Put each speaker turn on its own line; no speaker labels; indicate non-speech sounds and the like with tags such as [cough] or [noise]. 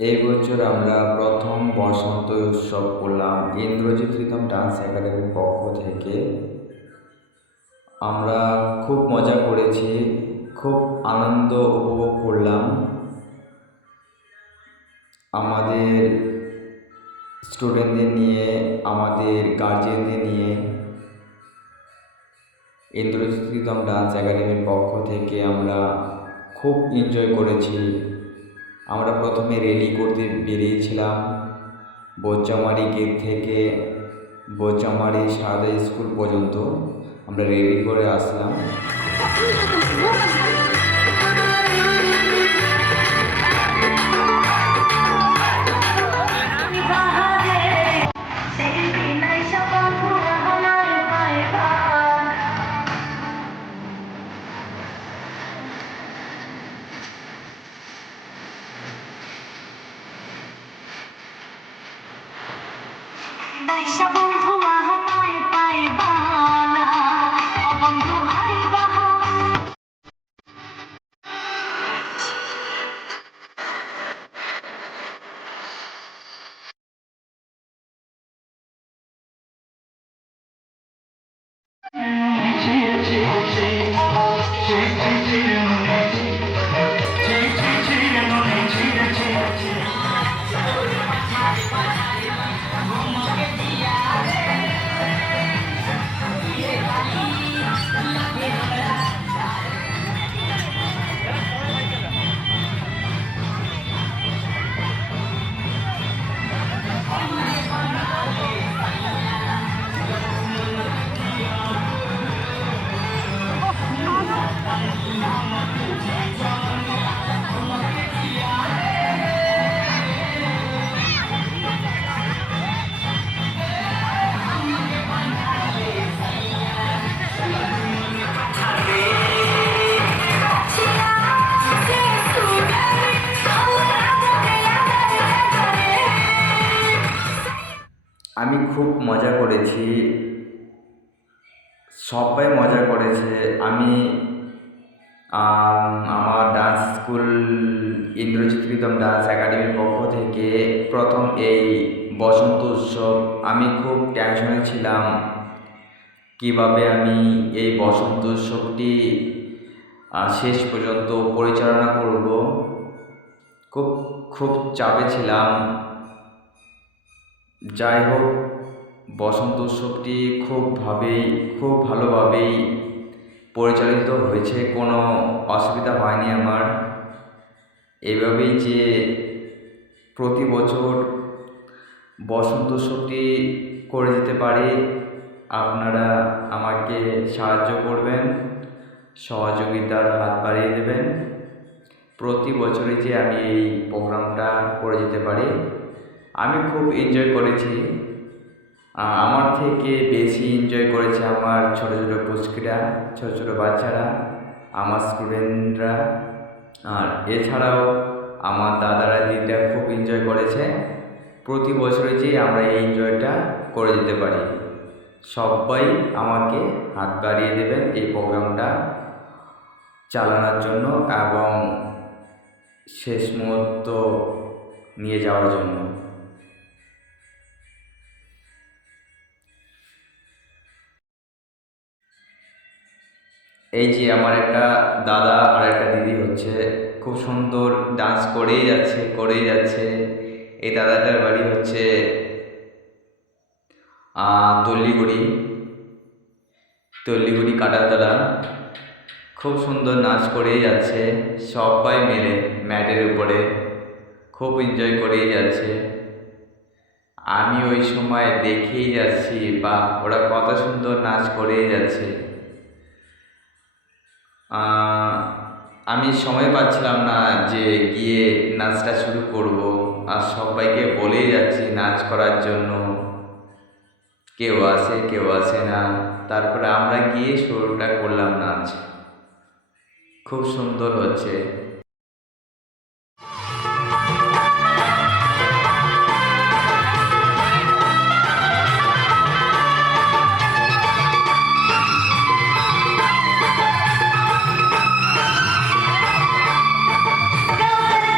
এই বছর আমরা প্রথম বসন্ত উৎসব করলাম ইন্দ্রজিৎ রিদম ডান্স একাডেমির পক্ষ থেকে। আমরা খুব মজা করেছি, খুব আনন্দ উপভোগ করলাম। আমাদের স্টুডেন্টদের নিয়ে, আমাদের গার্জেনদের নিয়ে ইন্দ্রজিৎ রিদম ডান্স একাডেমির পক্ষ থেকে আমরা খুব এনজয় করেছি। আমরা প্রথমে রেলি করতে বেরিয়েছিলাম বোচামারি গেট থেকে। বোচামারি সারদা স্কুল পর্যন্ত আমরা রেলি করে আসলাম। [laughs]
买下不同
আমি খুব মজা করেছি। সবাই মজা করেছে। আমি আমার dance school Indrajit rhythm dance একাডেমির পক্ষ থেকে প্রথম এই বসন্ত উৎসব, আমি খুব টেনশনে ছিলাম। কীভাবে আমি এই বসন্ত উৎসবটি শেষ পর্যন্ত পরিচালনা করব? খুব খুব চাপে ছিলাম। যাই হোক, বসন্ত উৎসবটি খুবভাবেই খুব ভালোভাবেই পরিচালিত হয়েছে, কোনো অসুবিধা হয়নি আমার। এইভাবেই যে প্রতি বছর বসন্ত উৎসবটি করে দিতে পারি, আপনারা আমাকে সাহায্য করবেন, সহযোগিতার হাত বাড়িয়ে দেবেন। প্রতি বছরই যে আমি এই প্রোগ্রামটা করে যেতে পারি আমি খুব এনজয় করেছি। আমার থেকে বেশি এনজয় করেছে আমার ছোটো ছোটো পুচকিরা, ছোটো ছোটো বাচ্চারা, আমার স্টুডেন্টরা আর এছাড়াও আমার দাদারা দিদিরা খুব এনজয় করেছে। প্রতি বছরে যে আমরা এই এনজয়টা করে যেতে পারি। সবাই আমাকে হাত বাড়িয়ে দেবেন এই প্রোগ্রামটা চালানোর জন্য এবং শেষ মুহূর্ত নিয়ে যাওয়ার জন্য। এই যে আমার একটা দাদা আর একটা দিদি হচ্ছে, খুব সুন্দর ডান্স করেই যাচ্ছে করেই যাচ্ছে। এই দাদাটার বাড়ি হচ্ছে তল্লিগুড়ি তল্লিগুড়ি কাটাতলা। খুব সুন্দর নাচ করেই যাচ্ছে, সবাই মিলে ম্যাটের উপরে। খুব এনজয় করেই যাচ্ছে। আমি ওই সময় দেখেই যাচ্ছি বা ওরা কত সুন্দর নাচ করেই যাচ্ছে। আমি সময় পাচ্ছিলাম না যে গিয়ে নাচটা শুরু করব। আর সবাইকে বলেই যাচ্ছি নাচ করার জন্য। কেউ আসে কেউ আসে না। তারপরে আমরা গিয়ে শুরুটা করলাম নাচ। খুব সুন্দর হচ্ছে।